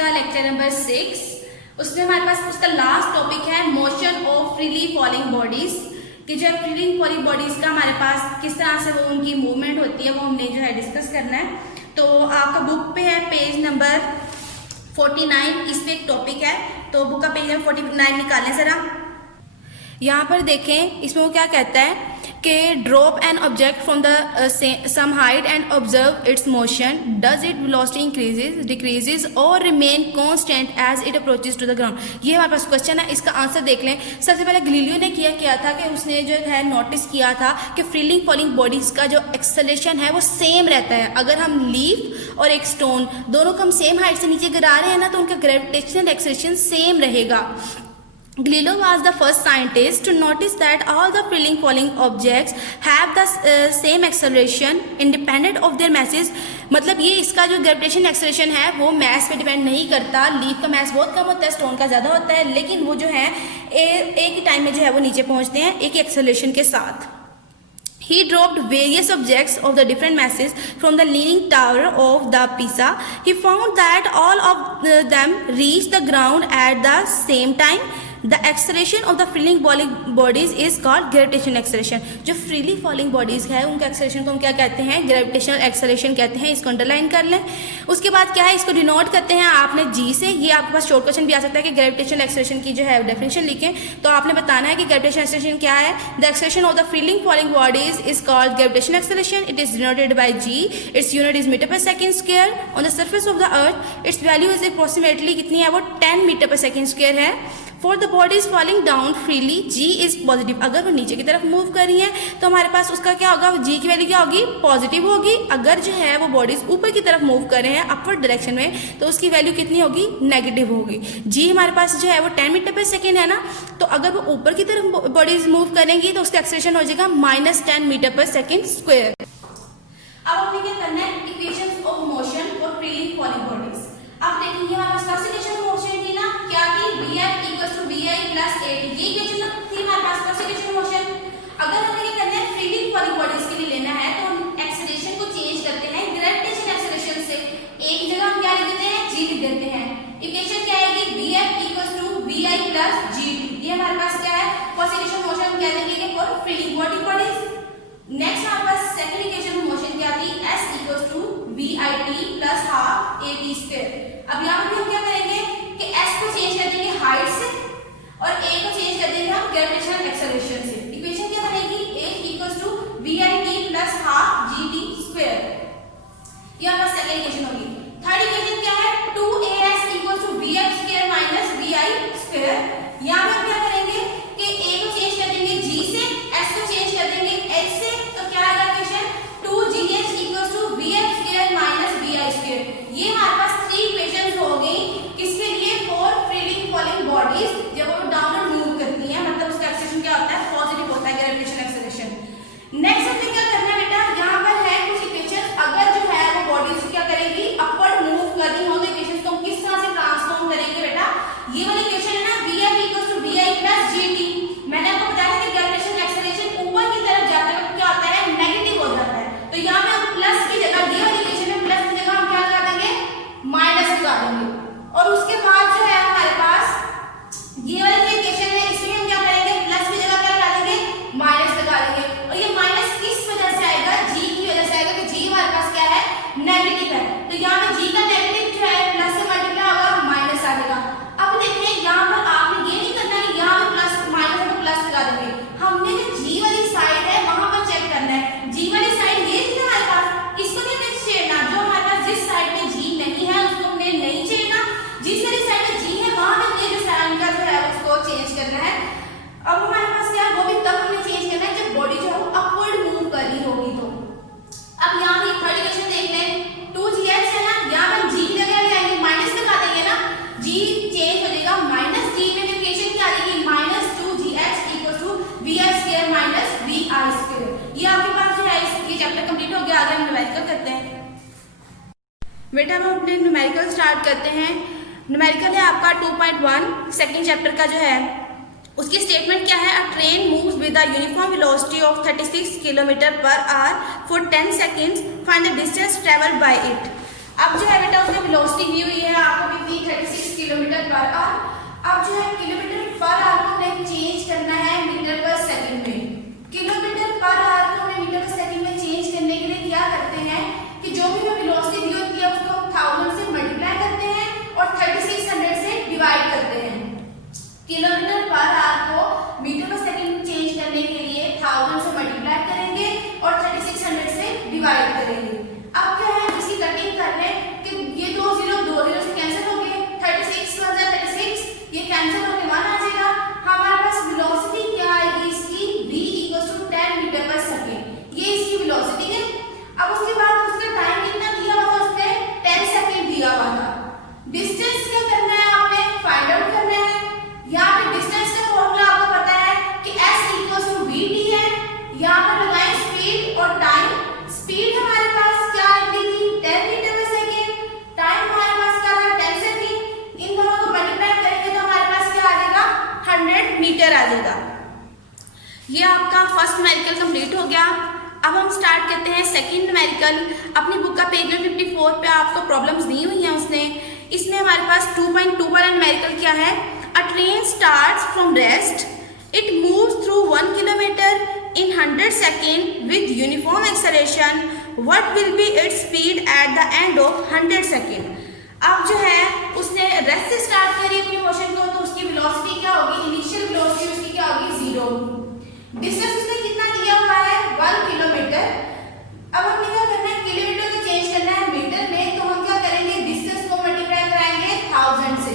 का lecture number 6। उसमें हमारे पास उसका लास्ट टॉपिक है motion of freely falling bodies, कि जो फ्रीली फॉलिंग बॉडीज का हमारे पास किस तरह से वो उनकी मूवमेंट होती है वो हमने जो है डिस्कस करना है। तो आपका बुक पे है पेज नंबर 49, इस पे एक टॉपिक है, तो बुक का पेज नंबर 49 निकालें जरा। यहाँ पर देखें इसमें वो क्या कहता है कि drop an object from the some height and observe its motion, does it velocity increases decreases और remain constant as it approaches to the ground. ये हमारे पास क्वेश्चन है, इसका आंसर देख लें। सबसे पहले गलीलियो ने किया था कि उसने जो है नोटिस किया था कि फ्रीली फॉलिंग बॉडीज का जो एक्सेलरेशन है वो सेम रहता है। अगर हम लीफ और एक स्टोन दोनों को हम सेम हाइट से नीचे गिरा रहे हैं ना, तो उनका ग्रेविटेशनल एक्सेलरेशन सेम रहेगा। Galileo was the first scientist to notice that all the freely falling objects have the same acceleration independent of their masses। मतलब ये इसका जो ग्रेविटेशन एक्सेलरेशन है वो मैस पे डिपेंड नहीं करता। लीफ का मैस बहुत कम होता है, स्टोन का ज़्यादा होता है, लेकिन वो जो है एक ही टाइम में जो है वो नीचे पहुंचते हैं एक एक्सेलरेशन के साथ। He dropped various objects of the different masses from the leaning tower of the Pisa. He found that all of them reached the ground at the same time. The acceleration of the freely falling bodies is called gravitational acceleration। जो freely falling bodies है उनका acceleration को हम क्या कहते हैं? gravitational acceleration कहते हैं। इसको अंडरलाइन कर लें। उसके बाद क्या है, इसको डिनोट करते हैं आपने G से। ये आपके पास शॉर्ट क्वेश्चन भी आ सकता है कि gravitational acceleration की जो है डेफिनेशन लिखें, तो आपने बताना है कि gravitational acceleration क्या है। The acceleration of the freely falling bodies is called gravitational acceleration. It is denoted by G. Its unit is meter per second square on the surface of the earth. Its value is approximately कितनी है, वो 10 metre per second square है। For the bodies falling down freely g is positive. अगर वो नीचे की तरफ move कर रही हैं तो हमारे पास उसका क्या होगा, जी की वैल्यू क्या होगी, पॉजिटिव होगी। अगर जो है वो बॉडीज ऊपर की तरफ मूव कर रहे हैं अपवर्ड डायरेक्शन में, तो उसकी वैल्यू कितनी होगी, नेगेटिव होगी। जी हमारे पास जो है वो 10 मीटर पर सेकेंड है ना, तो अगर वो ऊपर की तरफ बॉडीज मूव करेंगी तो उसका एक्सेलरेशन हो जाएगा -10 मीटर पर सेकेंड स्क्वायर। अब हमें क्या करना है, equations of motion for freely falling bodies. अब देखिए हमारे पास फर्स्ट इक्वेशन ऑफ मोशन की ना क्या थी, Bf = Vi + AT। ये इक्वेशन थी हमारे पास फर्स्ट इक्वेशन ऑफ मोशन। अगर हमें क्या करना है, फ्रीली फॉलिंग बॉडीज के लिए लेना है तो हम एक्सेलरेशन को चेंज करते हैं ग्रेविटेशनल एक्सेलरेशन से। एक जगह हम क्या लिख देते हैं, g लिख देते हैं। इक्वेशन क्या आएगी, Bf = Vi + Gt। ये हमारे पास क्या है, फर्स्ट इक्वेशन ऑफ मोशन हम कह देंगे कि फॉर फ्रीली बॉडीज। नेक्स्ट हमारे पास सेकंड इक्वेशन ऑफ मोशन क्या थी, S = Vit + ½ AT²। अब यहाँ पर हम क्या करेंगे कि S को चेंज कर देंगे हाइट से और A को चेंज कर देंगे हम ग्रेविटेशनल एक्सेलरेशन से। इक्वेशन क्या बनेगी, H = Vit + ½ Gt²। ये हमारा सेकंड इक्वेशन होगी। थर्ड इक्वेशन क्या है, 2AS = Vf² - Vi²। यहाँ पर क्या करेंगे कि A को चेंज कर देंगे G से, S को चेंज कर देंगे H से, तो क्या आएगा इक्वेशन 2GH = Vf² - Vi²। ये हमारे पास 3 इक्वेशंस हो गई किसके लिए, फॉर फ्रीली फॉलिंग बॉडीज जब वो डाउनवर्ड मूव करती हैं, मतलब उसका एक्सेलरेशन क्या होता है, पॉजिटिव होता है, ग्रेविटेशनल एक्सेलरेशन। नेक्स्ट हमें क्या करना है बेटा, यहाँ पर है कुछ इक्वेशंस। अगर जो है वो बॉडीज क्या करेगी, अपवर्ड मूव कर रही हो, तो इक्वेशंस को हम किस तरह से ट्रांसफॉर्म करेंगे बेटा। ये वाली इक्वेशन है ना, Bf = Vi + Gt। मैंने आपको बताया था कि ग्रेविटेशनल एक्सेलरेशन ऊपर की तरफ जाते वक्त क्या होता है, नेगेटिव हो जाता है। तो यहाँ पे हम प्लस की जगह, ये वाली इक्वेशन में प्लस की जगह हम क्या लगा देंगे, माइनस लगा देंगे। और उसके बाद जो है हमारे पास ये वाली जो इक्वेशन है इसमें हम क्या करेंगे, प्लस की जगह क्या लगा देंगे, माइनस लगा देंगे। और ये माइनस किस वजह से आएगा, जी की वजह से आएगा, कि जी हमारे पास क्या है, नेगेटिव है। तो यहाँ पे जी का नेगेटिव जो है प्लस से मल्टीप्लाई होगा, माइनस आ जाएगा। अब देखिए यहाँ पर आपने ये नहीं करना कि यहाँ पे प्लस माइनस में प्लस लगा देंगे। हमने जो जी वाली साइड है वहां पर चेक करना है। जी वाली साइड ये थी हमारे पास, इसको नहीं हमें छेड़ना। जो हमारे पास जिस साइड में जी नहीं है उसको हमने नहीं छेड़ना, जिस वाली साइड में जी है वहां पे ये जो साइन का जो है उसको चेंज करना है। अब हमारे पास क्या, वो भी तब हमें चेंज करना है जब बॉडी जो है अपवर्ड मूव कर रही होगी। तो अब यहाँ पे थर्ड इक्वेशन देख लें, 2GH है ना, यहाँ पे हम जी की जगह ले आएंगे, माइनस लगा देंगे ना, जी चेंज हो जाएगा -G में। इक्वेशन क्या आ जाएगी, -2GH = Vf² - Vi²। ये आपके पास जो है ये चैप्टर कंप्लीट हो गया। आगे हम न्यूमेरिकल करते हैं बेटा। हम अपने न्यूमेरिकल स्टार्ट करते हैं। न्यूमेरिकल है आपका 2.1 सेकंड चैप्टर का जो है, उसकी स्टेटमेंट क्या है, अ train moves with a uniform velocity of 36 km/h for 10 seconds, find the distance travelled by it. अब जो है बेटा उसने वेलोसिटी दी हुई है आपको कितनी 36 किलोमीटर पर आवर। अब जो है किलोमीटर पर आवर को हमें चेंज करना है मीटर पर सेकंड में। किलोमीटर पर आवर को हमें मीटर पर सेकंड में चेंज करने के लिए क्या करते हैं कि जो भी हमें वेलोसिटी दी होती है उसको 1000 से मल्टीप्लाई करते हैं और 3600 से डिवाइड करते हैं। किलोमीटर पर आवर को मीटर पर सेकंड में चेंज करने के लिए 1000 से मल्टीप्लाई करेंगे और 3600 से डिवाइड करेंगे। अब क्या है इसकी कटिंग कर ले कि ये दो जीरो से कैंसिल हो गए, 36 + 36 ये कैंसिल होके 1 आ जाएगा। हमारे पास वेलोसिटी क्या आएगी इसकी v = 10 मीटर पर सेकंड, ये इसकी वेलोसिटी है। अब उसके बाद उसका टाइम कितना दिया हुआ था, उसने 10 सेकंड दिया हुआ था। डिस्टेंस क्या करना है आपने फाइंड आउट करना है। यहाँ पे डिस्टेंस का फॉर्मूला आपको पता है कि s = vt है। यहाँ पर लगाएं स्पीड और टाइम। स्पीड हमारे पास क्या थी 10 मीटर पर सेकंड, टाइम हमारे पास क्या था 10 सेकंड। इन दोनों को मल्टीप्लाई करेंगे तो हमारे पास क्या आ जाएगा 100 मीटर आ जाएगा। ये आपका फर्स्ट न्यूमेरिकल कंप्लीट हो गया। अब हम स्टार्ट करते हैं सेकंड न्यूमेरिकल। अपनी बुक का पेज नंबर 54 पे आपको प्रॉब्लम्स दी हुई हैं उसने। इसमें हमारे पास 2.2 वाला न्यूमेरिकल क्या है, अ train starts from rest, it moves through 1 kilometre in 100 seconds with uniform acceleration. What will be its speed at the end of 100 seconds? अब जो है उसने रेस्ट से स्टार्ट करी अपनी मोशन को, तो उसकी वेलोसिटी क्या होगी, इनिशियल वेलोसिटी उसकी क्या होगी 0 होगी। डिस्टेंस उसने कितना दिया हुआ है 1 किलोमीटर। अब हमने क्या करना है किलोमीटर को चेंज करना है मीटर में, तो हम क्या करेंगे डिस्टेंस को मल्टीप्लाई कराएंगे 1000 से।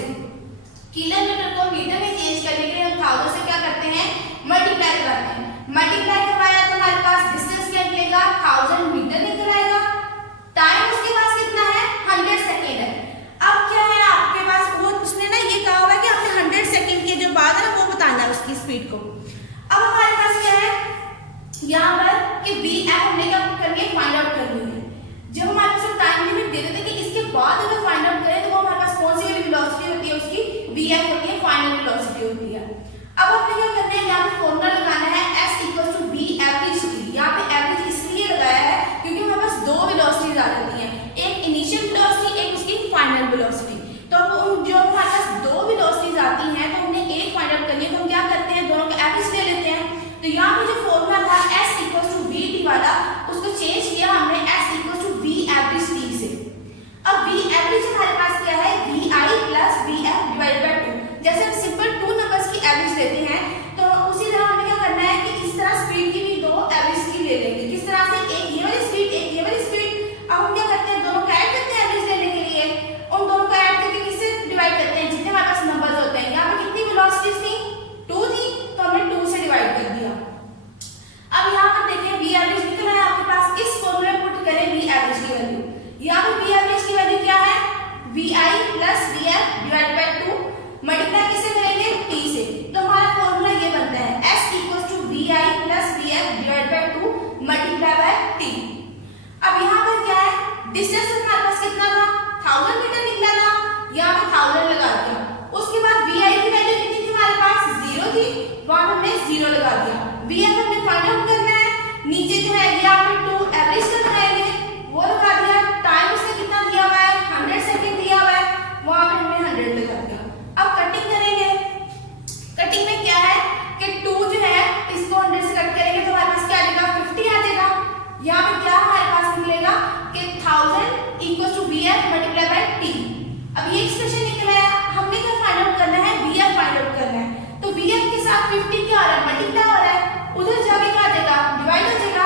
किलोमीटर को मीटर में चेंज करने के लिए हम 1000 से क्या करते हैं मल्टीप्लाई कराते हैं। मल्टीप्लाई करवाया तो हमारे पास डिस्टेंस क्या निकलेगा 1000 मीटर निकल आएगा। टाइम उसके पास कितना है 100 सेकंड है। अब क्या है आपके पास वो उसने ना ये कहा हुआ है कि आपने 100 सेकंड के जो बाद है वो बताना है उसकी स्पीड को। अब हमारे पास क्या है यहाँ पर कि vf हमने क्या करनी है फाइंड आउट करनी है। जब हमारे पास टाइम लिमिट दे देते कि इसके बाद अगर फाइंड आउट करें तो वो हमारे पास कौन सी वेलोसिटी होती है उसकी vf होती है, फाइनल वेलोसिटी होती है। अब हमने क्या करना है यहाँ पे फॉर्मूला लगाना है s = v एवरेज t। यहाँ पे एवरेज इसलिए लगाया है क्योंकि हमारे पास दो वेलोसिटीज आ जाती हैं, एक इनिशियल वेलोसिटी एक उसकी फाइनल वेलोसिटी। तो जो हमारे पास दो वेलोसिटीज आती हैं तो हमने एक फाइंड आउट करनी है, तो हम क्या करते हैं दोनों का एवरेज ले लेते हैं। तो यहाँ पे जो फॉर्मूला था s = vt वाला उसको चेंज किया हमने s = v एवरेज t से। अब v एवरेज हमारे पास क्या है vi + vf / 2। जैसे हम सिंपल 2 नंबर्स की एवरेज लेते हैं तो उसी तरह हमें क्या करना है कि इस तरह स्पीड की भी दो एवरेज की ले लेंगे। किस तरह से, एक ये वाली स्पीड एक ये वाली स्पीड। अब हम क्या करते हैं दोनों का ऐड करते हैं एवरेज लेने के लिए, उन दोनों का ऐड करके किससे डिवाइड करते हैं जितने हमारे पास नंबर्स होते हैं। यहाँ पे कितनी वेलोसिटीज थी 2 थी तो हमने 2 से डिवाइड कर दिया। अब यहाँ पर देखिए v एवरेज निकल आया आपके पास। इस फॉर्मूले में पुट करें v एवरेज की वैल्यू। यहाँ पे v एवरेज की वैल्यू क्या है vi + vf / 2 मल्टीप्लाई किससे करेंगे t से। तो हमारा फॉर्मूला ये बनता है s = vi + vf / 2 × t। अब यहाँ पर क्या है डिस्टेंस हमारे पास कितना था 1000 मीटर निकला था, यहाँ पे 1000 लगा दिया। उसके बाद vi की वैल्यू कितनी थी हमारे पास 0 थी, वहां हमने 0 लगा दिया। vf हमने फाइंड आउट करना है, नीचे जो है यहाँ पे 2 एवरेज का लगाएंगे वो लगा दिया। टाइम उसने कितना दिया हुआ है 100 सेकंड दिया हुआ है, वहां पे हमने 100 लगा दिया। अब कटिंग करेंगे, कटिंग में क्या है कि 2 जो है इसको 100 से कट करेंगे तो हमारे पास क्या आ जाएगा 50 आ जाएगा। यहाँ पे क्या हमारे पास निकलेगा कि 1000 = vf / t। अब ये एक्सप्रेशन निकला है, हमने क्या फाइंड आउट करना है vf फाइंड आउट करना है। तो vf के साथ 50 क्या हो रहा है मल्टीप्लाई हो रहा है, उधर जाके क्या आ जाएगा डिवाइड हो जाएगा।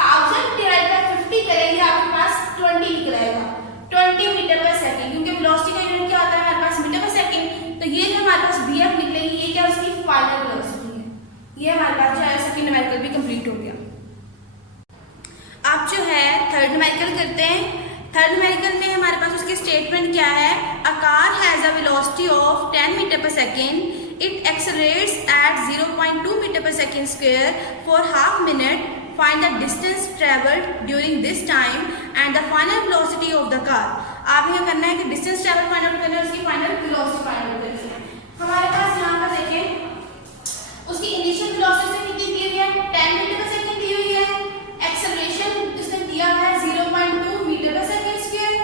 1000 / 50 करेंगे आपके पास 20 निकल आएगा 20 मीटर पर सेकंड, क्योंकि वेलोसिटी का यूनिट क्या होता है हमारे पास मीटर पर सेकंड। तो ये जो हमारे पास vf निकलेगी ये क्या उसकी फाइनल वेलोसिटी है। ये हमारे पास जो है सेकंड न्यूमेरिकल भी कंप्लीट हो गया। अब जो है थर्ड न्यूमेरिकल करते हैं। थर्ड न्यूमेरिकल में हमारे पास उसकी स्टेटमेंट क्या है, a car has a velocity of 10 metre per second, it accelerates at 0.2 metre per second square for half minute, find the distance traveled during this time and the final velocity of the car। आपने क्या करना है कि distance travel find out करना है, उसकी final velocity find out करनी है। हमारे पास यहाँ पर देखें उसकी इनिशियल वेलोसिटी कितनी दी हुई है 10 मीटर पर सेकंड दी हुई है। एक्सेलरेशन उसने दिया है 0.2 metre per second square.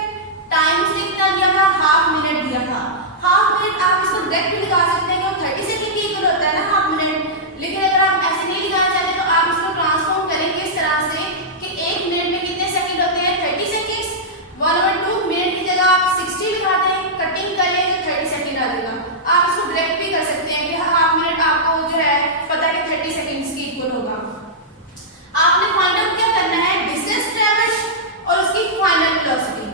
Direct भी लगा सकते हैं कि वो 30 सेकंड के इक्वल होता है ना, हाफ मिनट। लेकिन अगर आप ऐसे नहीं लगाना चाहते तो आप इसको ट्रांसफॉर्म करेंगे इस तरह से कि 1 मिनट में कितने सेकंड होते हैं, 30 सेकंड्स। 1/2 मिनट की जगह आप 60 लगा दें, कटिंग कर लें तो 30 सेकंड आ जाएगा। आप इसको डायरेक्ट भी कर सकते हैं कि हाफ मिनट आपको जो है पता है कि 30 सेकंड्स के इक्वल होगा। आपने फाइंड आउट क्या करना है, डिस्टेंस ट्रैवर्स और उसकी फाइनल वेलोसिटी।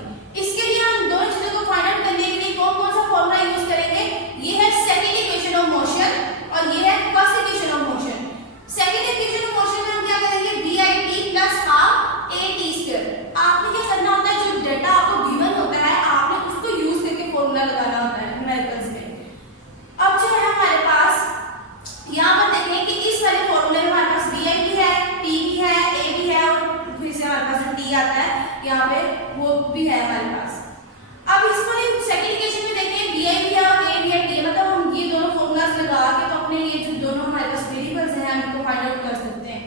इसके लिए हम दोनों चीजों को फाइंड आउट करने के लिए कौन कौन सा फॉर्मूला यूज करेंगे, ये है सेकंड इक्वेशन ऑफ मोशन और ये है first equation of motion. Second equation of motion में हम क्या करेंगे, vit प्लस हाफ at²। आपने क्या करना होता है, जो डेटा आपको गिवन होता है आपने उसको यूज करके फॉर्मूला लगाना होता है न्यूमेरिकल्स में। अब जो है हमारे पास यहाँ पर देखें कि इस वाले फॉर्मूले में हमारे पास vi भी है, t भी है, a भी है और फिर से हमारे पास t आता है यहाँ पे, वो भी है हमारे पास। अब इसको सेकंड इक्वेशन में देखें vi भी है और a भी है, t मतलब हम ये दोनों फॉर्मूलाज लगा के तो अपने ये जो दोनों हमारे पास वेरिएबल्स हैं हम इनको फाइंड आउट कर सकते हैं।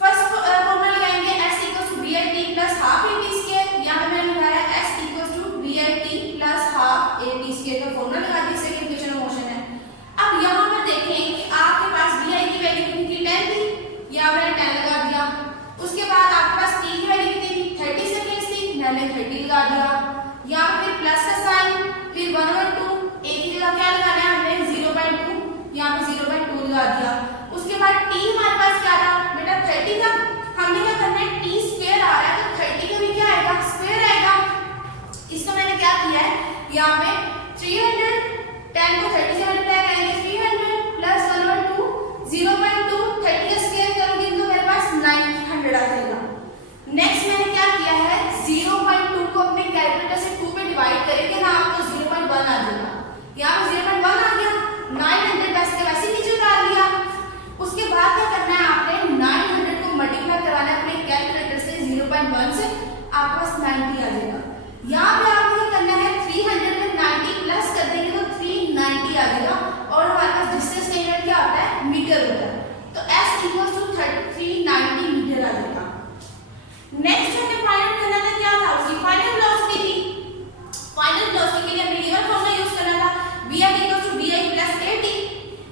फर्स्ट फॉर्मूला लगाएंगे s vit plus half at²। यहाँ पे मैंने लगाया s vit plus half at² का फॉर्मूला लगा दिया, सेकंड इक्वेशन ऑफ मोशन है। अब यहाँ पर देखें कि आपके पास vi की वैल्यू कितनी थी, 10 थी, यहाँ मैंने 10 लगा दिया। उसके बाद आपके पास t की वैल्यू कितनी थी, 30 सेकंड्स थी, मैंने 30 लगा दिया। यहाँ पे फिर प्लस का साइन, फिर 1/2, a की जगह क्या लगाना है हमने 0.2, यहाँ पे 0.2 लगा दिया। उसके बाद t हमारे पास क्या था बेटा, 30 था। हमने क्या करना है, t² आ रहा है तो 30 का भी क्या आएगा, स्क्वायर आएगा। इसको मैंने क्या किया है, यहाँ पे 300, 10 को 30 से मल्टीप्लाई करेंगे, 300 प्लस 1/2, 0.2, 30 का स्क्वायर करूंगी तो मेरे पास 900 आ जाएगा। नेक्स्ट मैंने क्या किया है, 0.2 को अपने कैलकुलेटर से 2 में डिवाइड करेंगे ना आप तो 0.1 आ जाएगा। यहाँ पे 0.1 आ गया, 900 वैसे का वैसे नीचे उतार लिया। उसके बाद क्या करना है, आपने 900 को मल्टीप्लाई कराना है अपने कैलकुलेटर से 0.1 से, आपके पास 90 आ जाएगा। यहाँ पे आपको क्या करना है, 300 में 90 प्लस कर देंगे तो 390 आ जाएगा और हमारे पास डिस्टेंस का यूनिट क्या होता है, मीटर होता है, तो s = 390 मीटर आ जाएगा। नेक्स्ट हमने फाइंड आउट करना था, क्या था, उसकी फाइनल वेलोसिटी थी। फाइनल वेलोसिटी के लिए हमें गिवन फॉर्मूला यूज करना था, vi = vi प्लस at।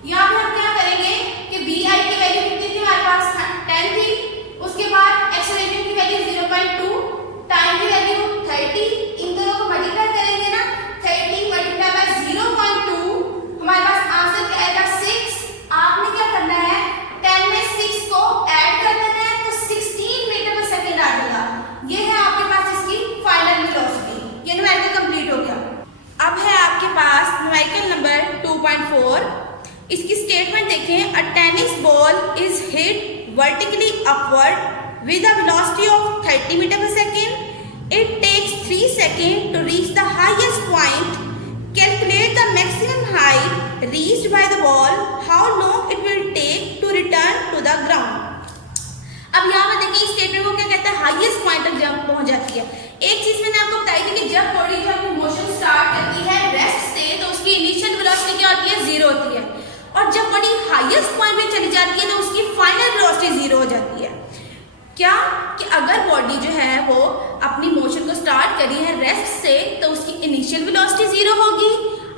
यहाँ पे हम क्या करेंगे कि vi की वैल्यू कितनी थी हमारे पास, 10 थी। उसके बाद एक्सेलरेशन की वैल्यू 0.2, टाइम की वैल्यू 30, इन दोनों को मल्टीप्लाई करेंगे ना, 30 मल्टीप्लाई बाय 0.2 हमारे पास आंसर क्या आएगा, 6। आपने क्या करना है, 10 में 6 को ऐड कर देना है तो 16 मीटर पर सेकंड आ जाएगा। ये है आपके पास इसकी फाइनल वेलोसिटी। ये न्यूमेरिकल कंप्लीट हो गया। अब है आपके पास न्यूमेरिकल नंबर 2.4। इसकी स्टेटमेंट देखें, a tennis ball is hit vertically upward with a velocity of 30 meter per second. It takes 3 seconds to reach the highest point. Calculate the maximum height reached by the ball. How long it will take to return to the ground. अब यहाँ पर देखिए statement को क्या कहता है, highest point तक जब पहुंच जाती है। एक चीज मैंने आपको बताई थी कि जब बॉडी जो अपनी मोशन स्टार्ट करती है रेस्ट से तो उसकी इनिशियल वेलोसिटी क्या होती है, 0 होती है, और जब बॉडी हाईएस्ट पॉइंट पे चली जाती है तो उसकी फाइनल वेलोसिटी 0 हो जाती है। क्या कि अगर बॉडी जो है वो अपनी मोशन को स्टार्ट करी है रेस्ट से तो उसकी इनिशियल वेलोसिटी 0 होगी,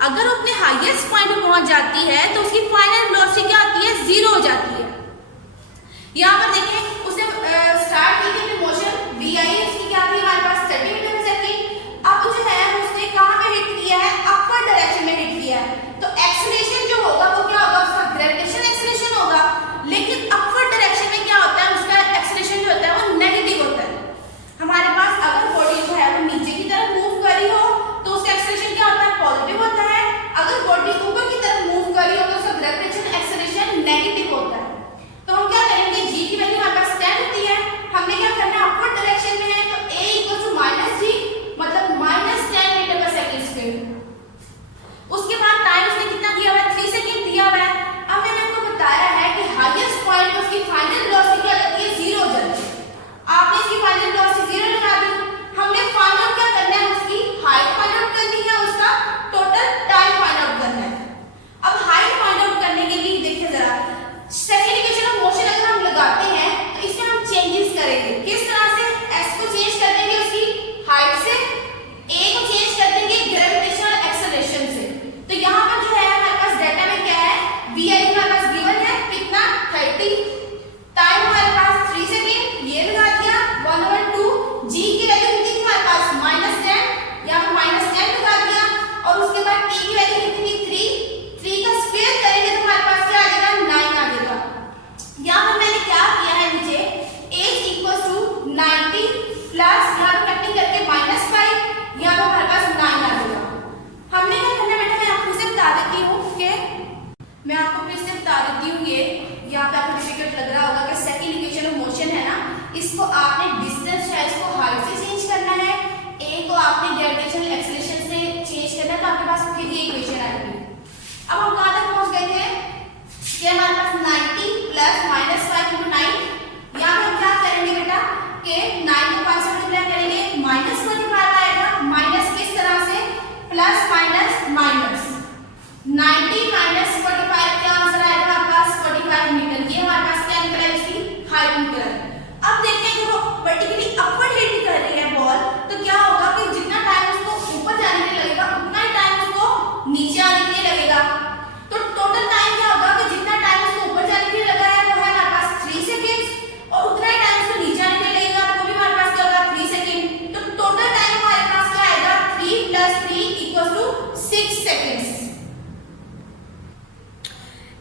अगर वो अपने हाईएस्ट पॉइंट पे पहुंच जाती है तो उसकी फाइनल वेलोसिटी क्या आती है, 0 हो जाती है। यहाँ पर देखें उसने स्टार्ट की थी मोशन, vi उसकी क्या थी हमारे पास 30 मीटर पर सेकंड। अब जो है उसने कहाँ पे हिट किया है, अपवर्ड डायरेक्शन में हिट किया है, तो एक्सेलरेशन जो होगा वो क्या होगा, उसका ग्रेविटेशन एक्सेलरेशन होगा। लेकिन अपवर्ड डायरेक्शन में क्या होता है, उसका एक्सेलरेशन जो होता है वो नेगेटिव होता है। हमारे पास अगर बॉडी जो है वो नीचे की तरफ मूव करी हो तो उसका एक्सेलरेशन क्या होता है, पॉजिटिव होता है। अगर बॉडी ऊपर की तरफ मूव करी हो तो उसका ग्रेविटेशन एक्सेलरेशन नेगेटिव होता है। तो हम क्या करेंगे, g की वैल्यू हमारे पास 10 होती है, हमने क्या करना है अपवर्ड डायरेक्शन में है तो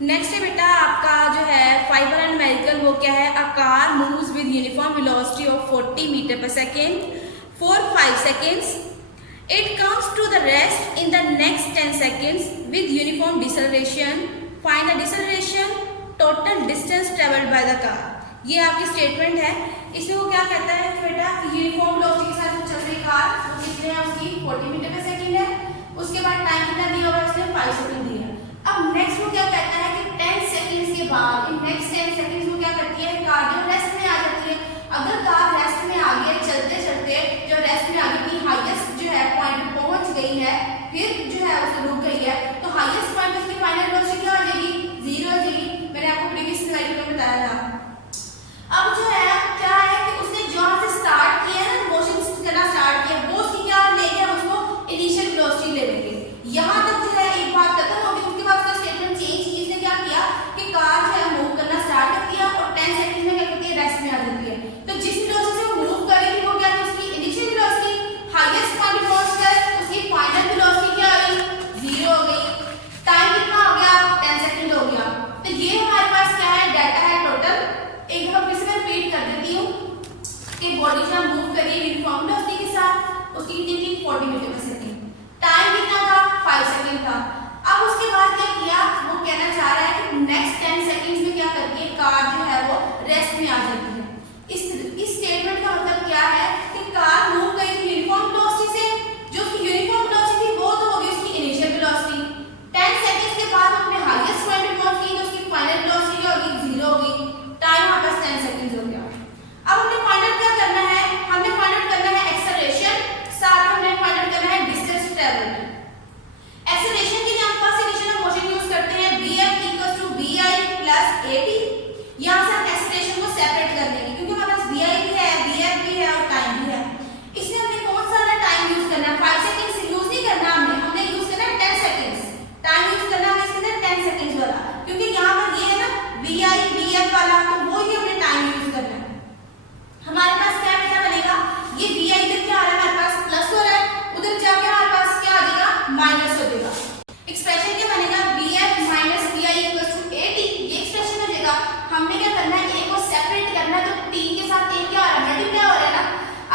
नेक्स्ट है बेटा आपका जो है फाइबर एंड न्यूमेरिकल, वो क्या है, a car moves with uniform velocity of 40 metre per second for 5 seconds. It comes to the rest in the next 10 seconds with uniform deceleration. Find the deceleration total distance traveled by the car. ये आपकी statement है. इसमें वो क्या कहता है कि बेटा यूनिफॉर्म वेलोसिटी के साथ चल रही कार वो कितने है उसकी 40 मीटर पर सेकेंड है. उसके बाद टाइम कितना दिया हुआ है उसने 5 सेकंड दिया. अब नेक्स्ट वो क्या कहता है कि 10 सेकंड्स के बाद इन नेक्स्ट 10 सेकंड्स में क्या करती है कार जो रेस्ट में आ जाती है. अगर कार रेस्ट में आ गई चलते चलते जो रेस्ट में आ गई अपनी हाईएस्ट जो है पॉइंट पहुंच गई है फिर जो है उसे रुक गई है तो हाईएस्ट पॉइंट उसकी फाइनल वेलोसिटी क्या आ जाएगी 0 आ जाएगी. मैंने आपको प्रीवियस स्लाइड में बताया था. अब जो है क्या है कि उसने जहां से स्टार्ट किया है ना मोशन करना स्टार्ट किया वो उसकी क्या लेंगे हम उसको इनिशियल वेलोसिटी ले लेंगे. यहां तक जो है एक बात खत्म हो गई. उसके बाद उसका स्टेटमेंट चेंज की. इसने क्या किया कि कार जो है मूव करना स्टार्ट कर दिया और 10 सेकंड में क्या करती है रेस्ट में आ जाती है. तो जिस वेलोसिटी से वो मूव कर रही थी वो क्या थी उसकी इनिशियल वेलोसिटी. हाईएस्ट पॉइंट पहुंचकर उसकी फाइनल वेलोसिटी क्या आ गई 0 हो गई. टाइम कितना हो गया 10 सेकंड हो गया. तो ये हमारे पास क्या है डाटा है टोटल. एक दफा फिर से मैं रिपीट कर देती हूँ कि बॉडी जब मूव कर रही है यूनिफॉर्म वेलोसिटी के साथ उसकी कितनी थी 40 मीटर पर सेकंड. टाइम कितना था 5 सेकंड था. अब उसके बाद क्या किया वो कहना चाह रहा है कि नेक्स्ट 10 सेकंड्स में क्या करती है कार जो है वो रेस्ट में आ जाती है. इस स्टेटमेंट का मतलब क्या है कि कार मूव कर रही थी यूनिफॉर्म वेलोसिटी से. जो उसकी यूनिफॉर्म वेलोसिटी थी वो तो होगी उसकी इनिशियल वेलोसिटी. 10 सेकंड्स के बाद अपने हाईएस्ट पॉइंट पे पहुंच गई तो उसकी फाइनल वेलोसिटी क्या होगी 0 होगी. टाइम हमारे पास 10 सेकंड्स हो गया. अब हमने फाइंड क्या करना है हमने फाइंड करना है एक्सेलरेशन साथ में हमने फाइंड करना है डिस्टेंस ट्रैवल्ड. एक्सेलरेशन के लिए हम first equation of motion use करते हैं Bf = vi + at. यहां से हम एक्सेलरेशन को सेपरेट कर लेंगे क्योंकि हमारे पास vi भी है Bf भी है और टाइम भी है. इसमें हमने कौन सा वाला टाइम यूज करना है 5 सेकंड्स यूज नहीं करना. हमने यूज करना है 10 सेकंड्स. टाइम यूज करना है इसके अंदर 10 सेकंड्स वाला क्योंकि यहां पर ये है ना vi Bf वाला तो वो ही हमने टाइम यूज करना है. हमारे पास क्या बेटा बनेगा ये vi इधर क्या आ रहा है हमारे पास प्लस हो रहा है उधर जाके हमारे पास क्या आ जाएगा माइनस हो जाएगा. एक्सप्रेशन क्या बनेगा Bf - vi = at. ये एक्सप्रेशन हो जाएगा. हमने क्या करना है a को सेपरेट करना है तो t के साथ a क्या हो रहा है मल्टीप्लाई हो रहा है ना.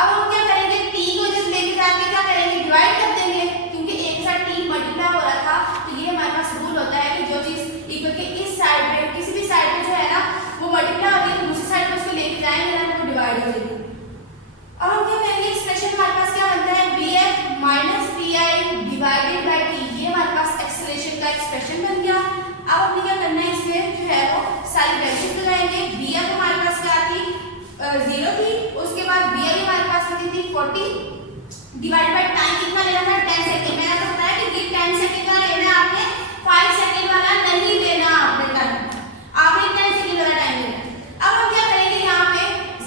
अब हम क्या करेंगे t को जब लेके जाके क्या करेंगे डिवाइड कर देंगे क्योंकि a के साथ t मल्टीप्लाई हो रहा था. तो ये हमारे पास रूल होता है कि जो चीज इक्वल के इस साइड पे किसी भी साइड पे जो है ना वो मल्टीप्लाई होती है तो दूसरी साइड पे उसको लेके जाएंगे ना तो डिवाइड हो जाएगी. अब हम क्या करेंगे एक्सप्रेशन हमारे पास क्या बनता है Bf - vi divided by t. ये हमारे पास एक्सेलरेशन का एक्सप्रेशन बन गया. अब हमने क्या करना है इसमें जो है वो सारी वैल्यूज लगाएंगे. Bf हमारे पास क्या थी 0 थी. उसके बाद vi हमारे पास कितनी थी 40 डिवाइड बाय टाइम कितना लेना था 10 सेकंड. मैंने आपको बताया कि ये 10 सेकंड का लेना है आपने 5 सेकंड वाला नहीं लेना आपने टाइम. आपने 10 सेकंड वाला टाइम लेना है. अब हम क्या करेंगे यहाँ पे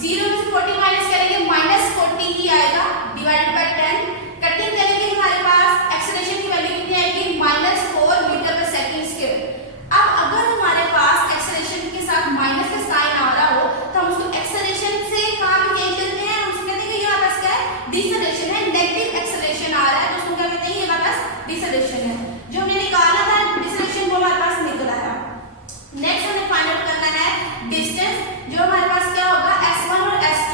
0 में से 40 माइनस करेंगे -40 ही आएगा डिवाइडेड बाय 10. कटिंग करेंगे हमारे पास एक्सेलरेशन की वैल्यू कितनी आएगी -4 मीटर पर सेकंड स्क्वायर. अब अगर हमारे पास एक्सेलरेशन के साथ माइनस का साइन आ रहा हो तो हम उसको एक्सेलरेशन से कहां पे चेंज करते हैं. हम उसको कहते हैं कि ये हमारे पास क्या है डिसेलेरेशन है. नेगेटिव एक्सेलरेशन आ रहा है तो उसको क्या कहते हैं ये हमारे पास डिसेलेरेशन है. जो हमने निकाला था डिसेलेरेशन वो हमारे पास निकल आया. नेक्स्ट हमें फाइंड आउट करना है डिस्टेंस. जो हमारे पास क्या होगा s1 और s2.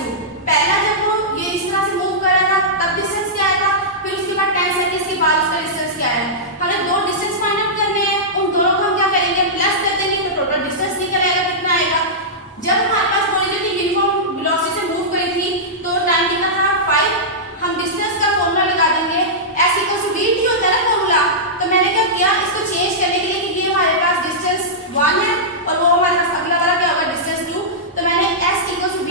पहला जब वो ये इस तरह से मूव कर रहा था तब डिस्टेंस क्या आएगा फिर उसके बाद 10 सेकंड्स के बाद उसका डिस्टेंस क्या है. हमें दो डिस्टेंस फाइंड आउट करने हैं. उन दोनों को हम क्या करेंगे प्लस कर देंगे तो टोटल डिस्टेंस निकल आएगा. कितना आएगा जब हमारे पास बॉडी जो यूनिफॉर्म वेलोसिटी से मूव करी थी तो टाइम कितना था 5. हम डिस्टेंस का फॉर्मूला लगा देंगे s = vt होता है ना फॉर्मूला. तो मैंने क्या किया इसको चेंज करने के लिए कि ये हमारे पास डिस्टेंस 1 है और वो हमारे पास अगला वाला क्या होगा डिस्टेंस 2. तो मैंने s =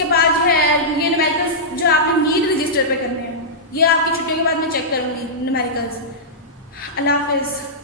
उसके बाद जो है ये न्यूमेरिकल्स जो आपने नीट रजिस्टर पे करने हैं, ये आपकी छुट्टियों के बाद मैं चेक करूँगी न्यूमेरिकल्स। अल्लाह हाफिज़।